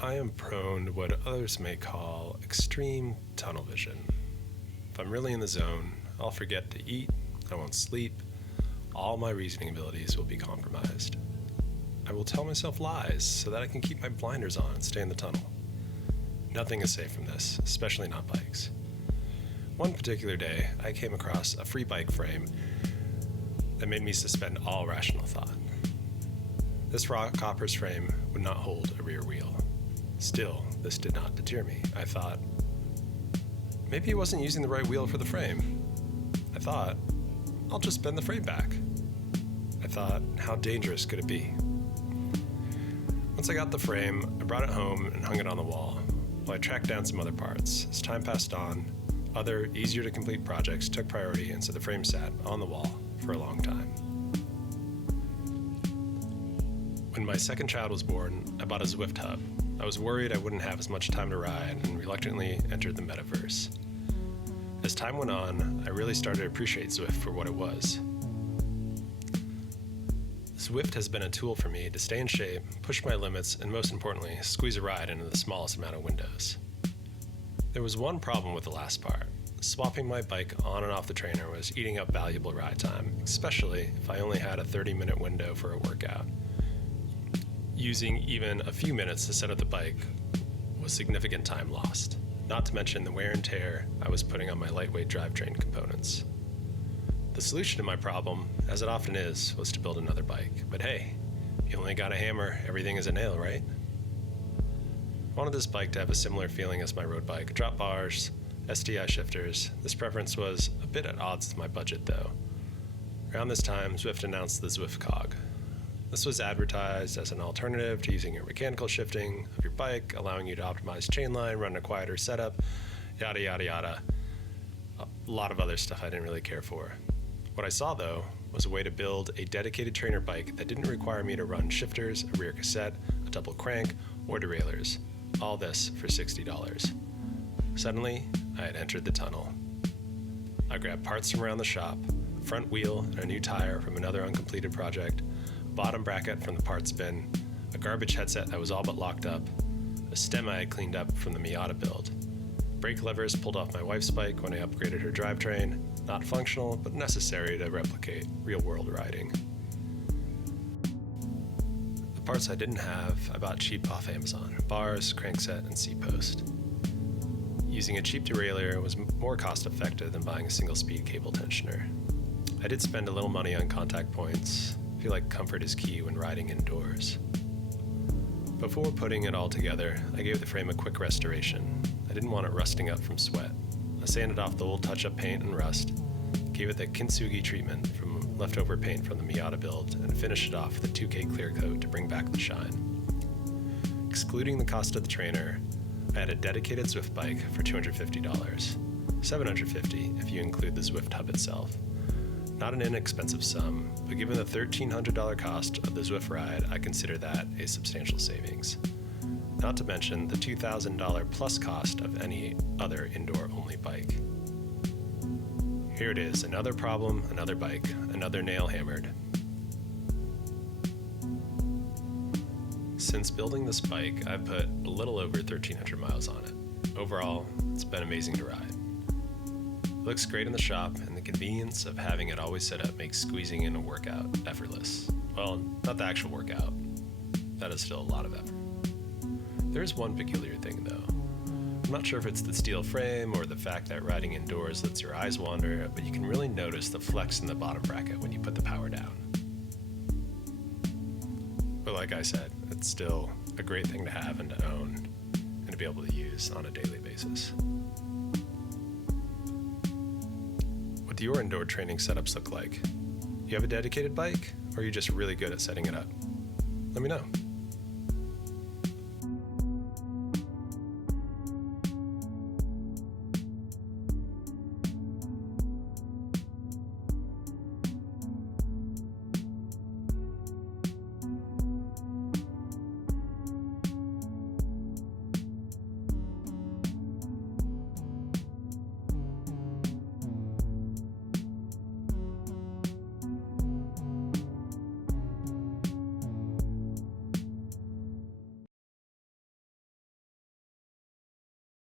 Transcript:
I am prone to what others may call extreme tunnel vision. If I'm really in the zone, I'll forget to eat, I won't sleep, all my reasoning abilities will be compromised. I will tell myself lies so that I can keep my blinders on and stay in the tunnel. Nothing is safe from this, especially not bikes. One particular day, I came across a free bike frame that made me suspend all rational thought. This Rockhopper's frame would not hold a rear wheel. Still, this did not deter me. I thought, maybe he wasn't using the right wheel for the frame. I thought, I'll just bend the frame back. I thought, how dangerous could it be? Once I got the frame, I brought it home and hung it on the wall, while I tracked down some other parts. As time passed on, other, easier to complete projects took priority, and so the frame sat on the wall for a long time. When my second child was born, I bought a Zwift hub. I was worried I wouldn't have as much time to ride and reluctantly entered the metaverse. As time went on, I really started to appreciate Zwift for what it was. Zwift has been a tool for me to stay in shape, push my limits, and most importantly, squeeze a ride into the smallest amount of windows. There was one problem with the last part. Swapping my bike on and off the trainer was eating up valuable ride time, especially if I only had a 30-minute window for a workout. Using even a few minutes to set up the bike was significant time lost, not to mention the wear and tear I was putting on my lightweight drivetrain components. The solution to my problem, as it often is, was to build another bike. But hey, you only got a hammer, everything is a nail, right? I wanted this bike to have a similar feeling as my road bike, drop bars, STI shifters. This preference was a bit at odds with my budget though. Around this time, Zwift announced the Zwift Cog. This was advertised as an alternative to using your mechanical shifting of your bike, allowing you to optimize chainline, run a quieter setup, yada yada yada. A lot of other stuff I didn't really care for. What I saw though was a way to build a dedicated trainer bike that didn't require me to run shifters, a rear cassette, a double crank, or derailleurs. All this for $60. Suddenly, I had entered the tunnel. I grabbed parts from around the shop, a front wheel and a new tire from another uncompleted project, bottom bracket from the parts bin, a garbage headset that was all but locked up, a stem I had cleaned up from the Miata build, brake levers pulled off my wife's bike when I upgraded her drivetrain, not functional but necessary to replicate real-world riding. The parts I didn't have, I bought cheap off Amazon, bars, crankset, and seat post. Using a cheap derailleur was more cost-effective than buying a single-speed cable tensioner. I did spend a little money on contact points. I feel like comfort is key when riding indoors. Before putting it all together, I gave the frame a quick restoration. I didn't want it rusting up from sweat. I sanded off the old touch-up paint and rust, gave it the kintsugi treatment from leftover paint from the Miata build, and finished it off with a 2K clear coat to bring back the shine. Excluding the cost of the trainer, I had a dedicated Zwift bike for $250, $750 if you include the Zwift hub itself. Not an inexpensive sum, but given the $1,300 cost of the Zwift Ride, I consider that a substantial savings. Not to mention the $2,000 plus cost of any other indoor-only bike. Here it is, another problem, another bike, another nail hammered. Since building this bike, I've put a little over 1,300 miles on it. Overall, it's been amazing to ride. It looks great in the shop, and the convenience of having it always set up makes squeezing in a workout effortless. Well, not the actual workout. That is still a lot of effort. There is one peculiar thing though. I'm not sure if it's the steel frame or the fact that riding indoors lets your eyes wander, but you can really notice the flex in the bottom bracket when you put the power down. But like I said, it's still a great thing to have and to own, and to be able to use on a daily basis. What do your indoor training setups look like? You have a dedicated bike, or are you just really good at setting it up? Let me know.